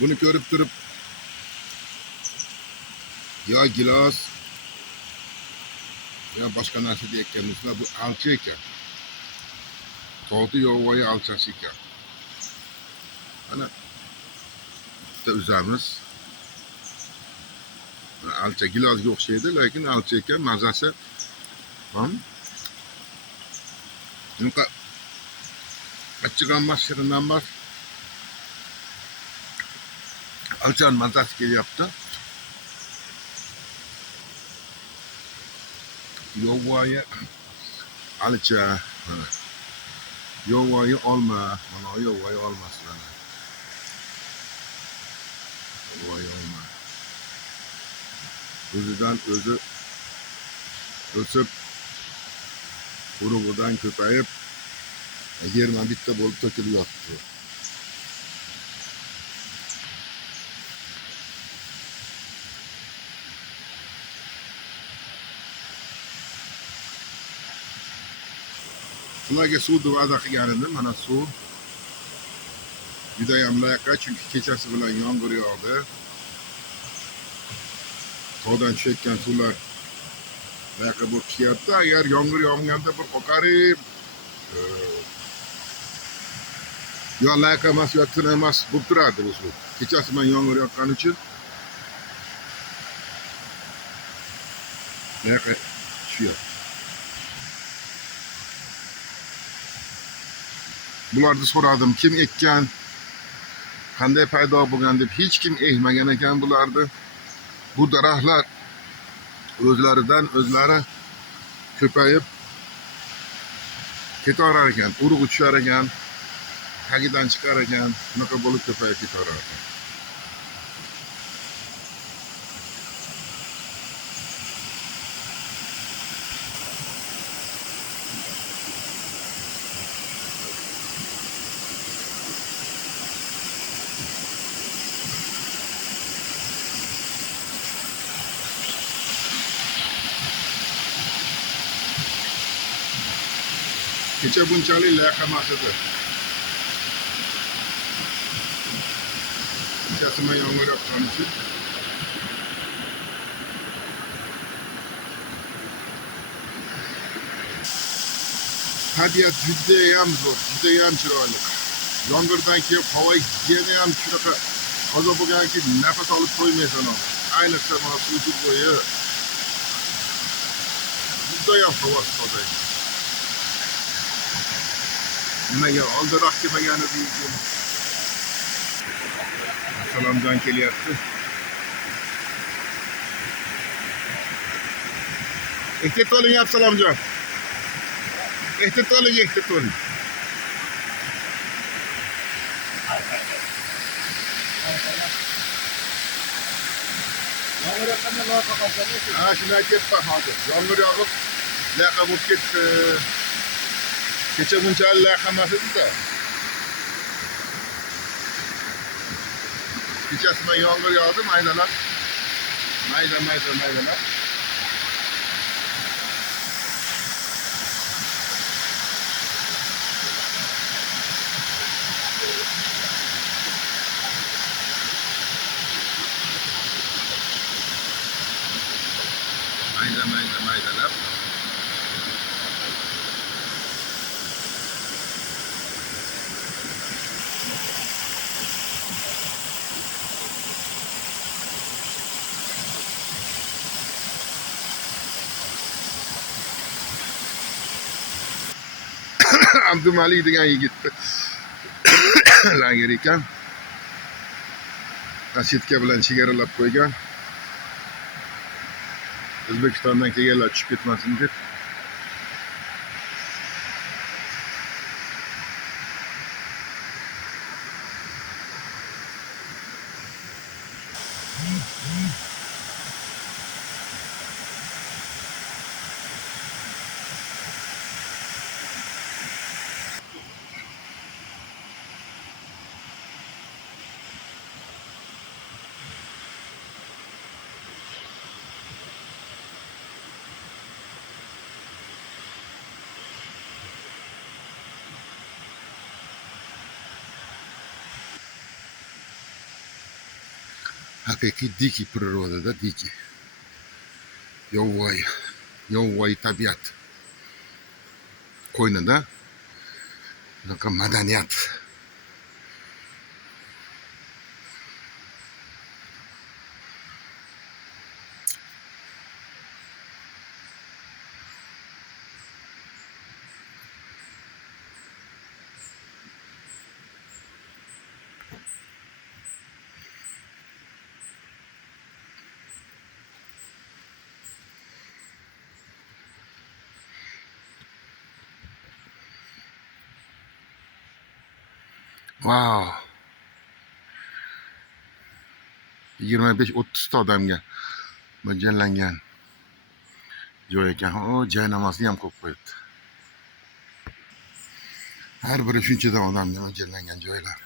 Bunu görüp durup ya gilas ya başka narsa deyotganimizda bu alça ekan. Tog'ni yovvoyi alchasi ekan. Mana bitta uzamiz. Alcha gilosga o'xshaydi, lekin alcha ekan, mazasi ham bunaqa achchiq ham emas, shirin ham emas. Alchani mazasi kelyapti. Yovvoyi alcha, mana yovvoyi olma, mana yovvoyi olmasi mana. Yovvoyi olma. O'zidan o'zi o'sib, urug'idan ko'payib, 20 bitta bo'lib to'kilib yotdi. Ularga suvni va'da qilgan edim, mana suv judayam layoqqa, chunki kechasi bilan yomg'ir yog'di. Tog'dan tushayotgan suvlar layoqqa bo'lib chiqyapti. Agar yomg'ir yog'ganda bir oqarib yo layoqqa emas, yo tiniq emas bo'lib turardi bu suv. Kechasi bilan yomg'ir yoqqani uchun layoqqa tushyapti. Bularni so'radim, kim ekkan, qanday paydo bo'lgan deb. Hech kim ekmagan ekan bularni. Bu daraxtlar o'zlaridan o'zlari ko'payib ketaverar ekan, urug'i tushar ekan, tagidan chiqar ekan, bunaqa bo'lib ko'payib ketaverar ekan. Kecha bunchalik layoq emas edi. Kechasi bilan yomg'ir yoqqani uchun tabiat judayam zo'r, judayam chiroyli. Yomg'irdan keyin havo yana ham shunaqa toza bo'lganki, nafas olib qo'ymaysan. Ayniqsa mana suv bo'yi judayam havo toza. Nimaga oldinroq kelmagan edim? Salomjon kelyapti. Ehtiyot bo'ling, Salomjon. Ehtiyot bo'ling, ehtiyot bo'ling. Yomg'ir yoqqanda loyiqa qolsa, Ha, shuni aytyapman hozir. Yomg'ir yog'ib, layoqqa bo'lib ketdi. Kecha bunchalik layoq emas edi-da. Kechasi bilan yomg'ir yog'di, maydalab. Maydalab. Maydalab. Abdumalik degan yigitni lager ekan. Rasitka bilan chegaralab qo'ygan. O'zbekistondan kelganlar tushib ketmasin deb. haqiqiy diki прироda, diki yovvoyi tabiat qo'ynida bunaqa madaniyat. Wow, 25-30 ta odamga mo'ljallangan joy ekan. O, joy namozini ham qo'yib qo'yibdi. Har biri shunchadan odamga mo'ljallangan joylar.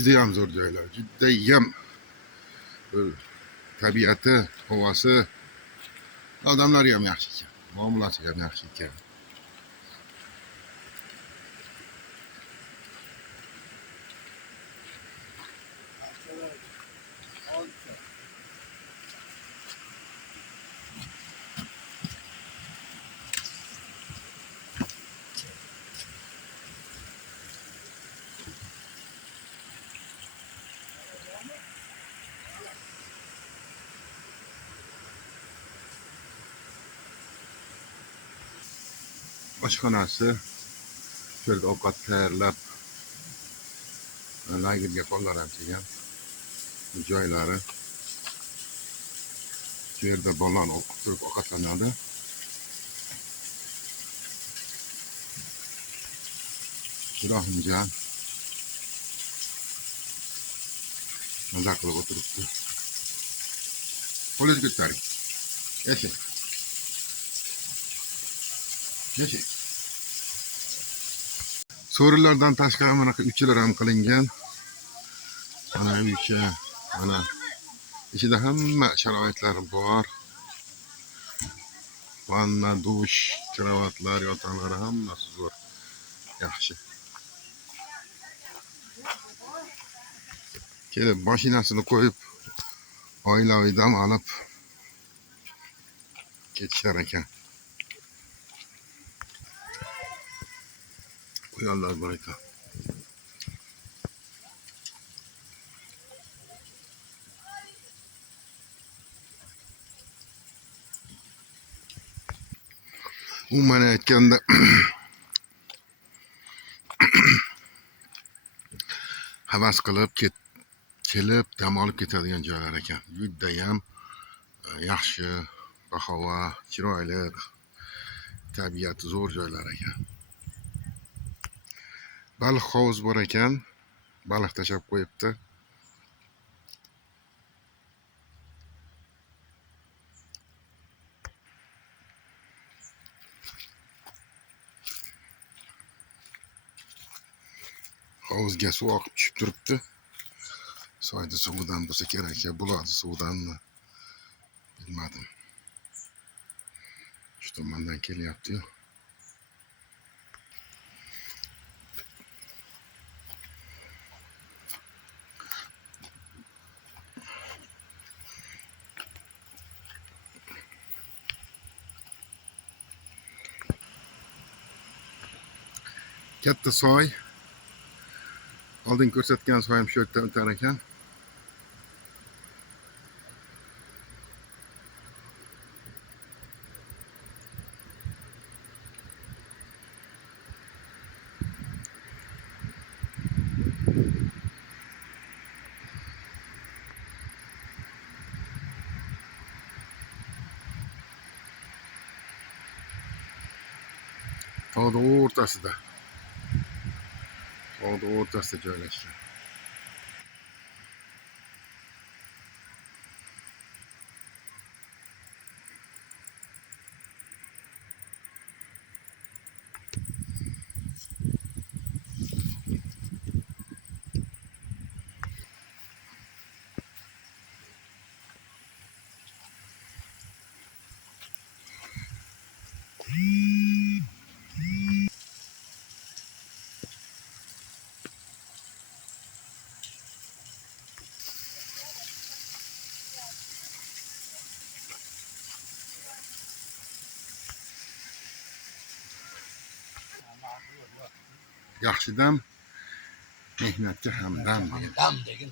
Judayam zo'r joylar, judayam tabiati, havasi, odamlari ham yaxshi ekan, muomalasi ham yaxshi ekan. Oshxonasi, shu yerda ovqat tayyorlab lagerga qollar ham kelgan joylari. Shu yerda bolalar turib ovqatlanadi. Irohimjon maza qilib o'tiribdi. Qo'lingizni ko'taring. Yashang. Yashang. So'rilardan tashqari mana uychalar ham qilingan. Mana uycha, mana ichida hamma sharoitlar bor. Vanna, dush, karavotlar, yotoqlari hammasi zo'r. Yaxshi. Kelib mashinasini qo'yib, oilaviy dam olib ketishar ekan. Quyonlar bor ekan. Umuman aytganda havas qilib kelib dam olib ketadigan joylar ekan. Judayam yaxshi, bahova, chiroyli, tabiati zo'r joylar ekan. Baliq hovuz bor ekan, baliq tashab qo'yibdi. Hovuzga suv oqib tushib turibdi. Soyda suvidan bo'lsa kerak, buloqni suvidanmi bilmadim. Shu tomondan kelyapti-yu. Katta soy. Oldin ko'rsatgan soyim shu yerdan o'tar ekan. Tog'ning o'rtasida. Tog'ning o'rtasida joylashgan. Yaxshi dam mehnatga hamdam degan. Dam degin.